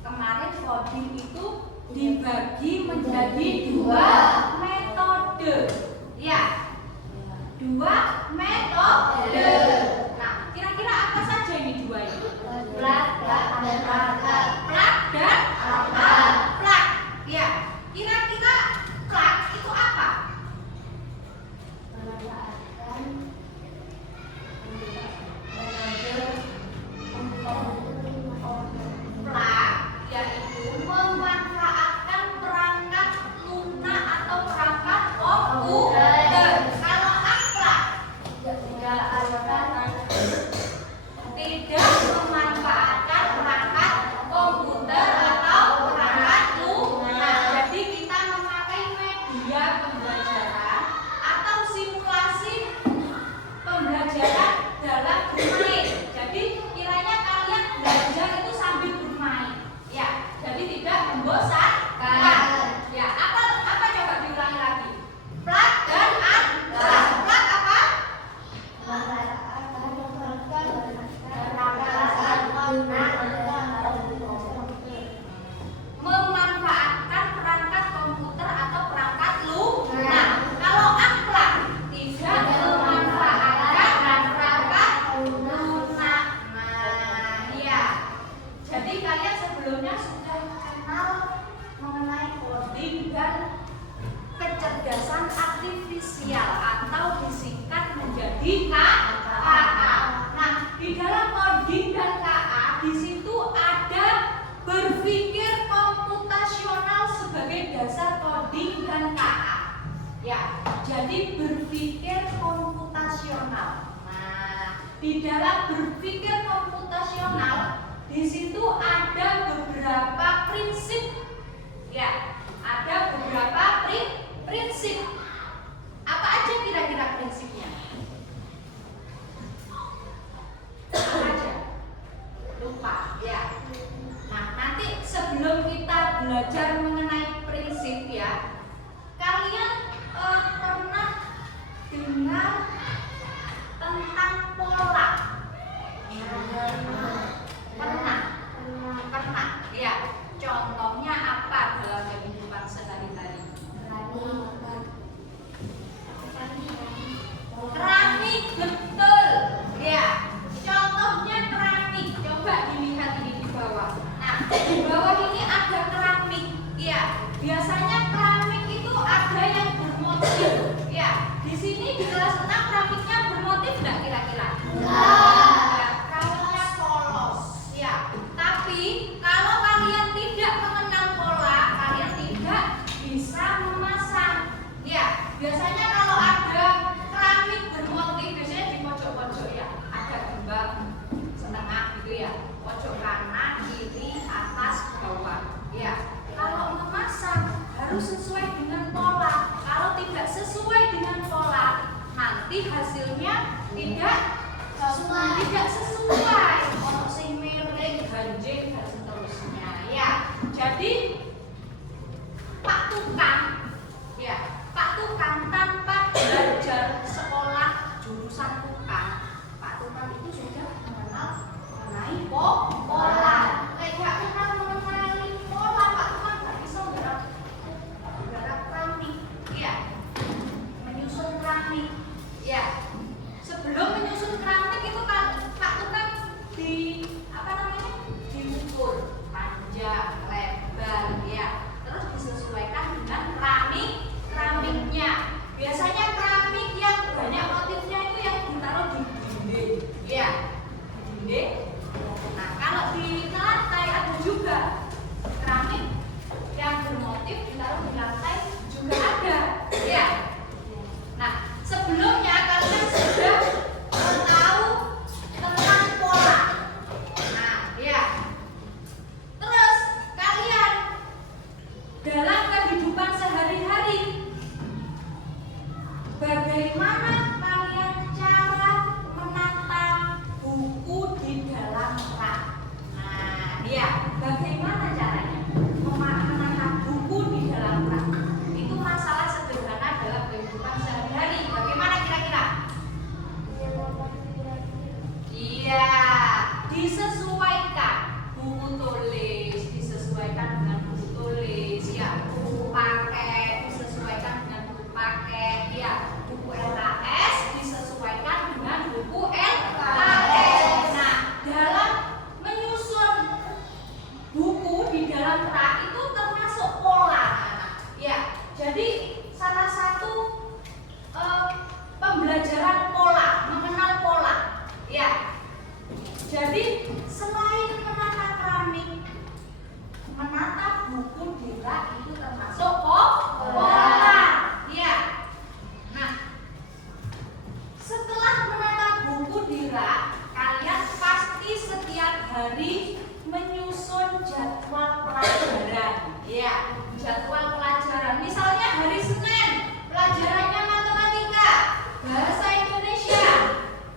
Kemarin coding itu artifisial atau disingkat menjadi KA. Nah, di dalam coding dan KA di situ ada berpikir komputasional sebagai dasar coding dan KA. Ya, jadi berpikir komputasional. Nah, di dalam berpikir komputasional di situ ada beberapa prinsip. Ya, ada beberapa prinsip. Apa aja kira-kira prinsipnya? Apa aja? Lupa, ya. Nah, nanti sebelum kita belajar mengenai prinsip ya, kalian pernah dengar tentang pola? Pernah, ya. Contohnya apa dalam kehidupan sehari-hari? Keramik, betul. Ya, contohnya keramik. Coba dilihat ini di bawah. Nah, di bawah ini ada keramik. Ya, biasanya keramik itu ada yang bermotif. Ya, di sini di kelas 6 keramiknya bermotif nggak kira-kira? Ya, keramiknya polos. Ya, tapi kalau kalian tidak mengenal pola, kalian tidak bisa memasang. Ya, biasanya kalau ada keramik bermotif biasanya di pojok-pojok ya, ada gambar setengah gitu ya, pojok kanan, kiri, atas, bawah. Ya, kalau memasang harus sesuai dengan pola. Kalau tidak sesuai dengan pola, nanti hasilnya tidak sesuai. Ono sing miring, ganjing dan seterusnya. Ya, jadi Pak Tukang, ya, Pak Tukang tanpa belajar sekolah jurusan tukang, Pak Tukang itu sudah mengenal mengenai pola. Gak kenal mengenai pola, Pak Tukang gak bisa menggarap keramik, ya, menyusun keramik, ya. Sebelum menyusun keramik itu kan Pak Tukang diukur panjang, lebar, ya. Terus disesuaikan dengan keramiknya. Biasanya keramik yang banyak motifnya itu yang ditaruh di dinding, ya, di dinding. Nah, kalau di lantai ada juga keramik yang bermotif ditaruh di lantai juga ada, ya. Nah, sebelumnya kalian sudah tahu tentang pola. Nah, ya. Terus kalian dalam kehidupan sehari-hari, bagaimana kalian cara menata buku di dalam rak? Nah, ya, bagaimana caranya menata buku di dalam rak? Itu masalah sederhana dalam kehidupan sehari-hari. Bagaimana kira-kira? Iya, disesuaikan buku tulis, disesuaikan dengan buku tulis, ya, buku paket disesuaikan dengan buku paket, ya, buku LKS disesuaikan dengan buku LKS. Nah, dalam menyusun buku di dalam rak itu termasuk pola, ya. Jadi salah satu pembelajaran pola, mengenal pola, ya. Jadi selain menata keramik, menata buku di rak itu termasuk pola, ya. Nah, setelah menata buku di rak, kalian pasti setiap hari menyusun jadwal pelajaran, ya. Jadwal pelajaran, misalnya hari Senin pelajarannya matematika, bahasa Indonesia,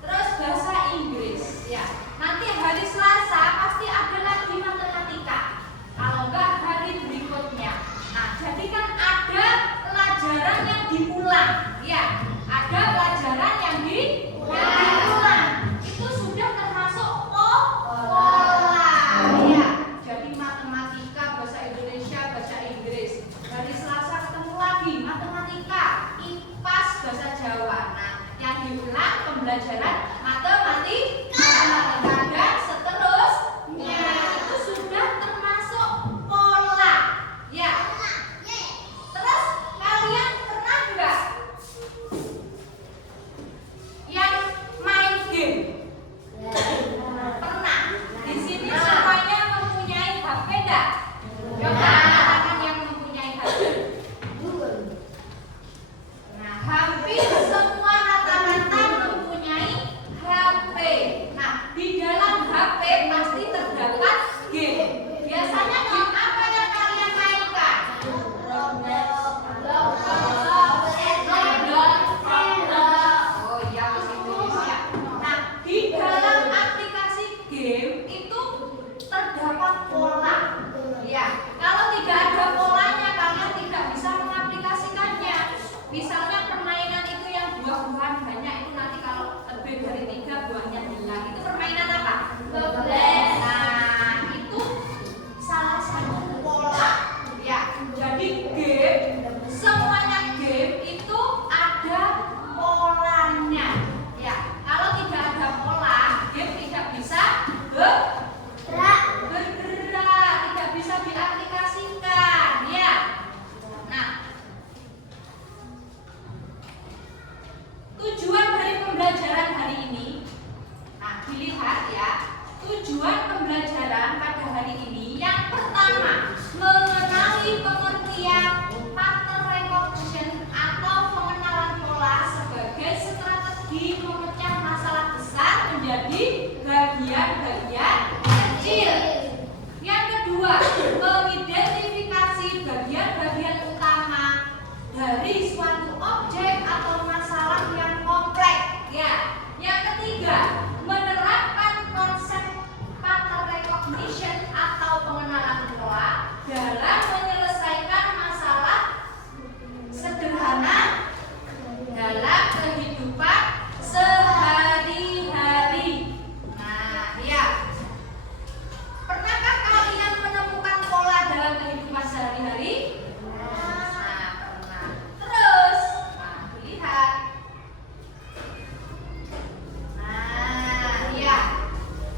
terus bahasa Inggris, ya. Nanti hari Selasa pasti ada lagi matematika. Kalau enggak hari berikutnya. Nah, jadi kan ada pelajaran yang diulang, ya. Ada pelajaran yang diulang. Itu sudah termasuk pola, ya. Jadi matematika, bahasa Indonesia, bahasa Inggris. Hari Selasa ketemu lagi matematika, IPAS, bahasa Jawa. Nah, yang diulang pembelajaran matematika dan seterusnya. Itu sudah termasuk pola, ya. Terus kalian pernah enggak Misalnya permainan itu yang buah-buahan banyak itu nanti kalau lebih dari 3 buahnya hilang. Itu permainan apa? Bebek. Nah, itu salah satu pola. Ya, jadi game, semuanya game itu ada polanya. Ya, kalau tidak ada pola, game tidak bisa bergerak, tidak bisa diaplikasikan. Ya. Nah, tujuan dari pembelajaran hari ini, nah dilihat ya, tujuan pembelajaran pada hari ini yang pertama mengenali pengertian pattern recognition atau pengenalan pola sebagai strategi memecah masalah besar menjadi bagian-bagian kecil. Yang kedua, mengidentifikasi bagian-bagian utama dari suatu objek atau masalah yang kompleks. Ya. Yang ketiga, menerapkan konsep pattern recognition atau pengenalan pola dalam menyelesaikan masalah sederhana dalam kehidupan sehari-hari. Nah, ya. Pernahkah kalian menemukan pola dalam kehidupan sehari-hari? Terus, nah, lihat. Nah, ya.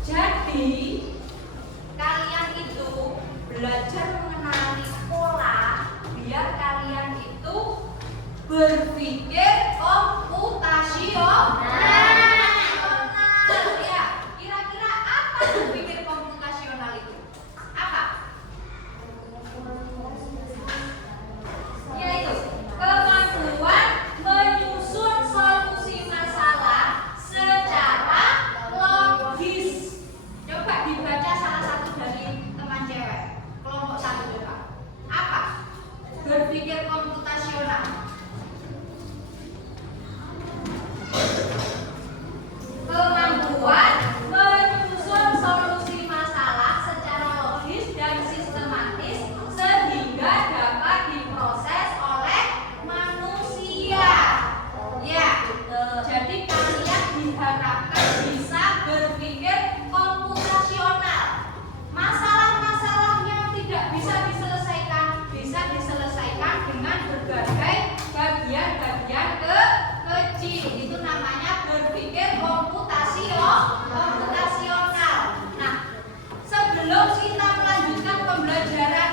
Jadi, kalian itu belajar mengenali pola biar kalian itu berpikir komputasional. Ya, kira-kira apa berpikir komputasional itu? Apa? Yaitu kemampuan menyusun solusi masalah secara logis. Coba dibaca salah satu dari teman cewek kelompok 1 coba. Apa? Berpikir komputasional. Kemampuan menyusun solusi masalah secara logis dan sistematis sehingga dapat diproses oleh manusia. Ya, jadi kalian diharapkan bisa berpikir komputasional. Masalah-masalah yang tidak bisa diselesaikan dengan berbagai bagian-bagian kecil. Itu namanya berpikir komputasional. Nah, sebelum kita melanjutkan pembelajaran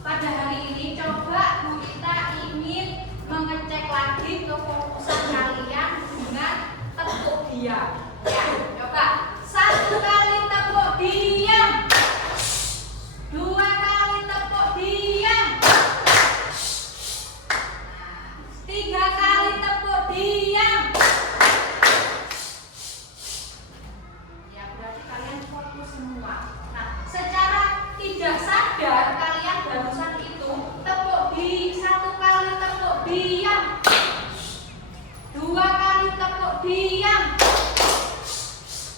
pada hari ini, coba Bu Rita ingin mengecek lagi kefokusan kalian dengan tepuk diam. Ya, coba 1 kali tepuk diam, 2 kali tepuk diam, 3 kali tepuk diam. Ya, berarti kalian fokus semua. Nah, secara tidak sadar kalian barusan itu tepuk di 1 kali tepuk diam, 2 kali tepuk diam.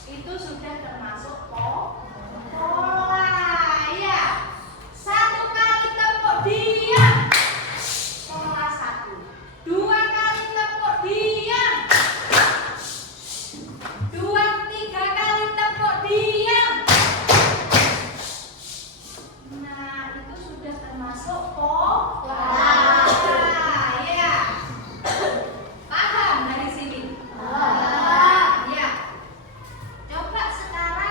Itu sudah termasuk pola. Ya. 1 kali tepuk diam, pola 1. 2 kali tepuk diam, 3 kali tepuk diam. Nah, itu sudah termasuk pola. Ya. Paham dari sini? Ya. Coba sekarang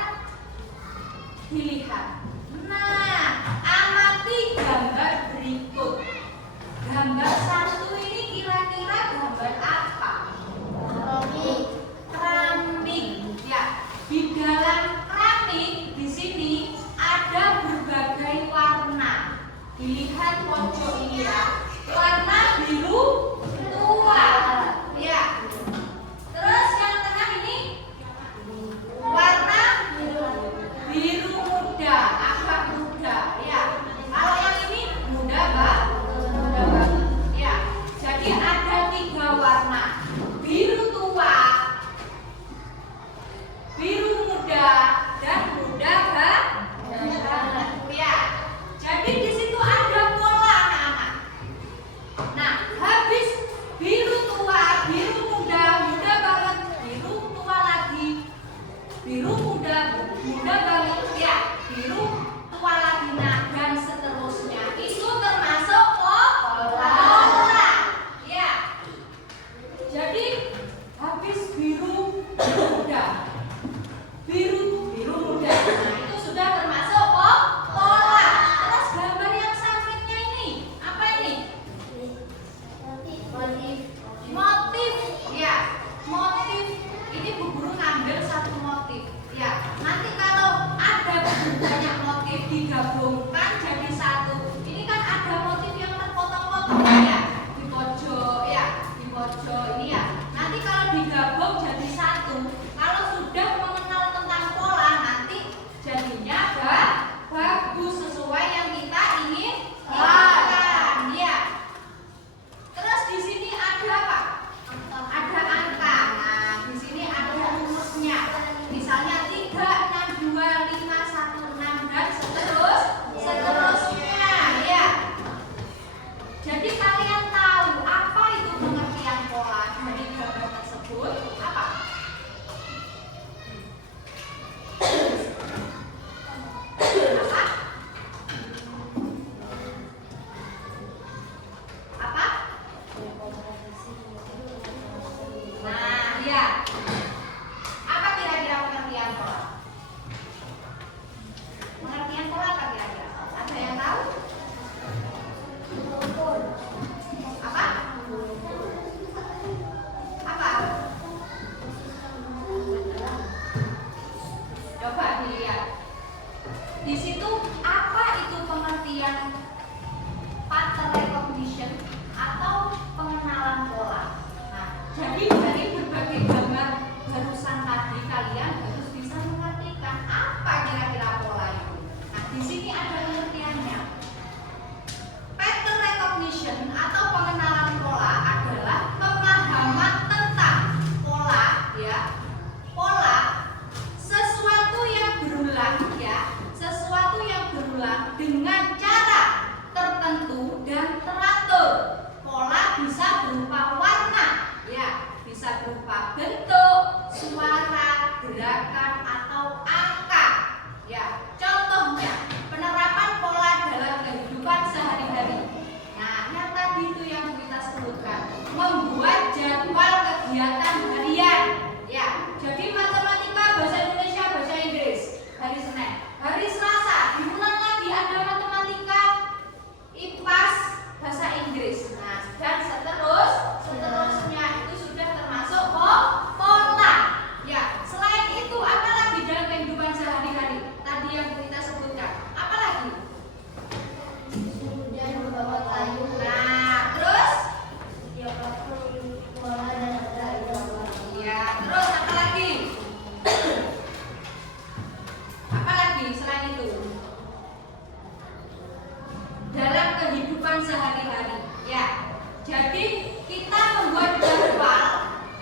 Jadi kita membuat jadwal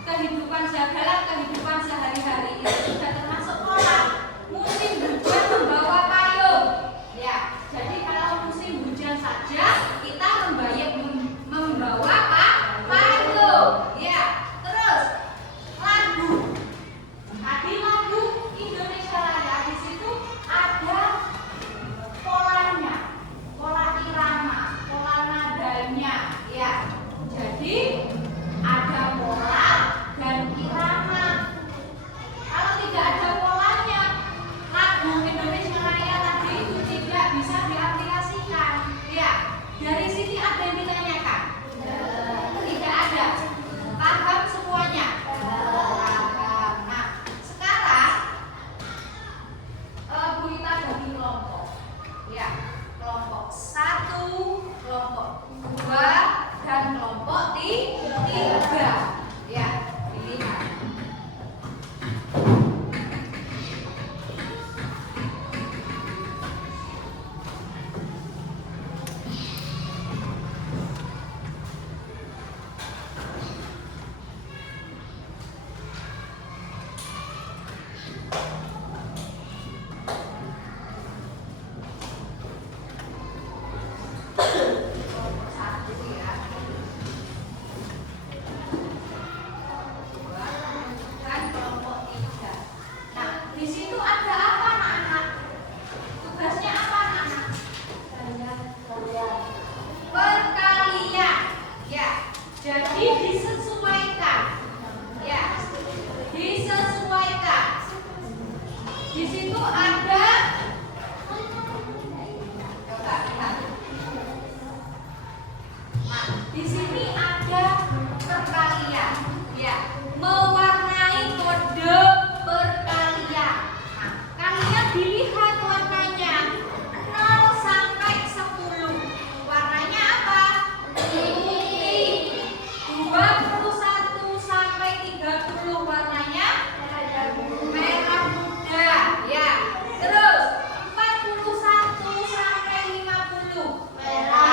kehidupan dalam kehidupan sehari-hari itu sudah termasuk pola. Musim hujan membawa payung. Ya, jadi kalau musim hujan saja kita membawa payung. Ya, terus lagu. Tadi lagu Indonesia Raya di situ ada polanya, pola irama, pola nadanya. Ya, jadi ada pola dan irama. Kalau tidak ada polanya, lagu Indonesia Raya tadi itu tidak bisa diaplikasikan. Ya, dari sini ada yang ditanyakan? Tidak ada. Paham semuanya? Paham. Nah, sekarang Bu Ita bagi kelompok. Ya, kelompok 1, kelompok 2, dan kelompok 3. Ya, dilihat. Kelompok 1 ya. Dan kelompok 3. Nah, di situ ada apa anak-anak? Tugasnya apa anak-anak? Perkalian. Ya, jadi disesuaikan. Ya, disesuaikan. Di situ ada, coba lihat. Nah, di sini ada perkalian. Ya, mewarnai kode perkalian. Nah, kalian dilihat warnanya 0 sampai 10. Warnanya apa? Putih. 21 sampai 30 warnanya merah muda. Ya. Terus 41 sampai 50 merah.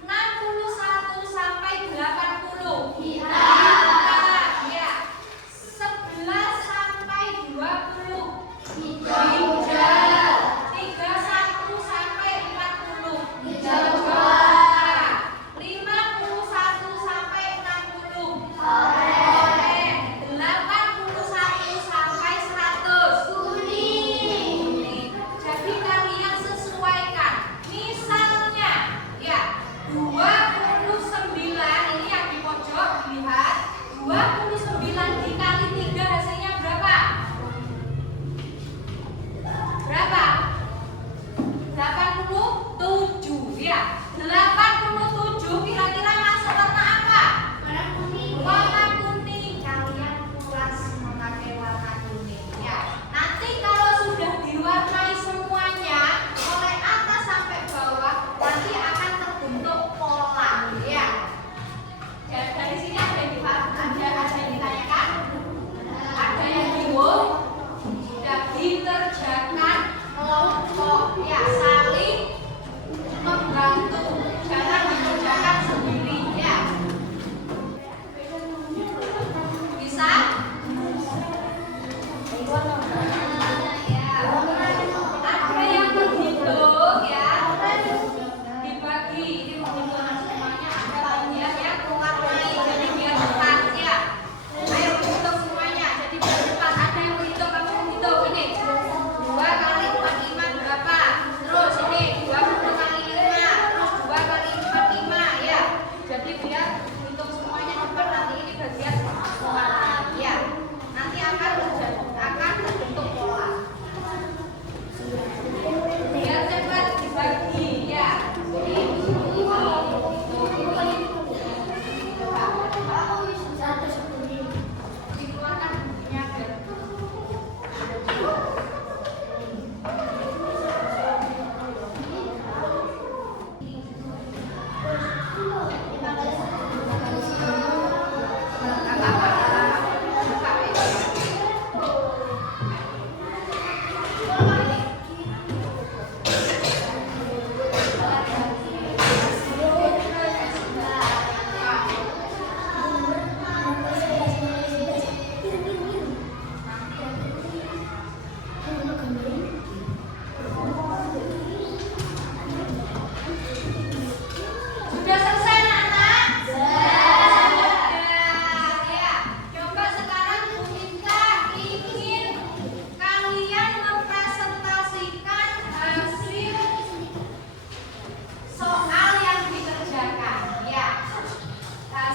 61 sampai 80 hitam.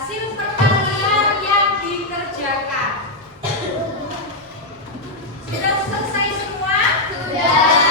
hasil perkalian yang dikerjakan. Sudah selesai semua? Sudah.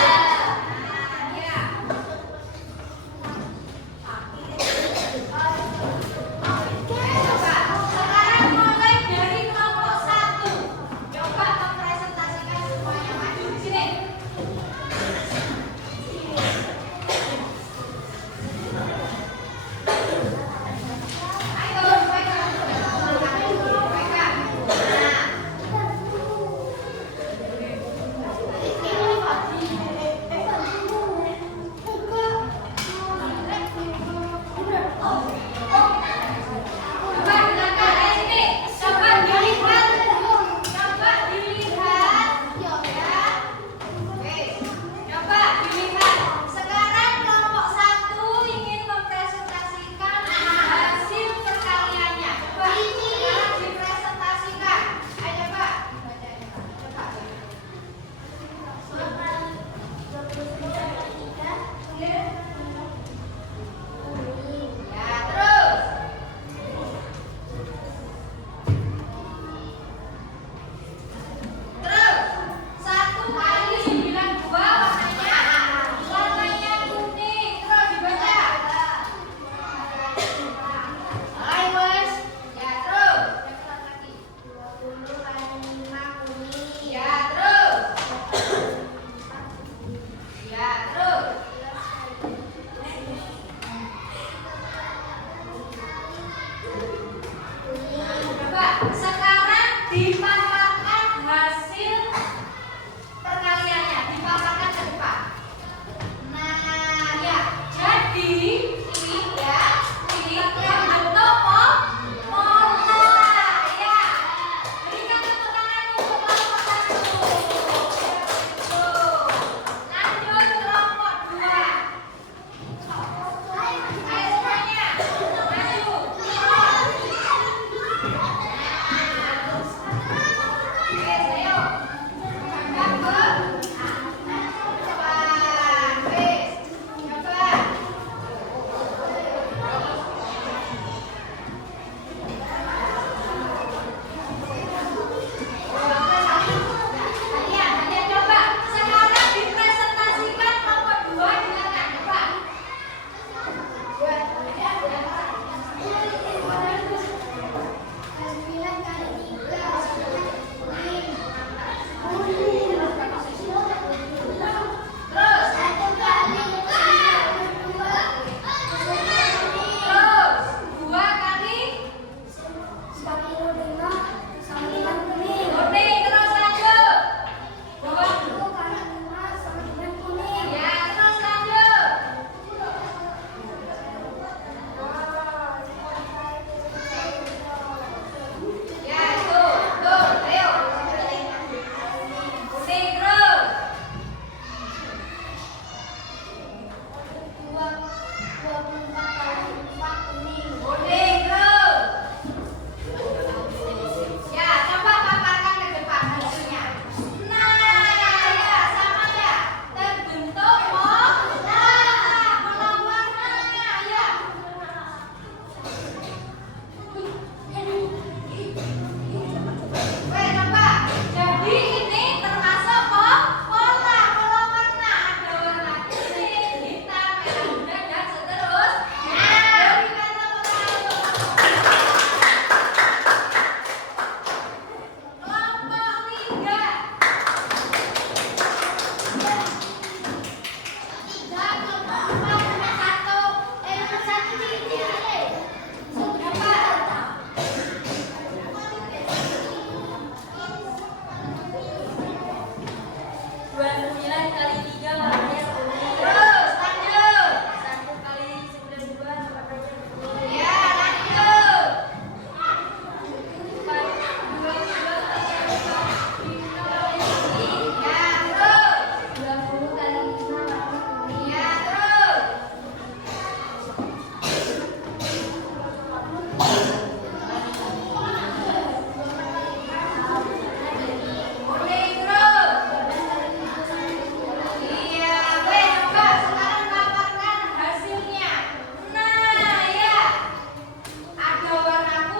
warna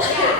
Ya,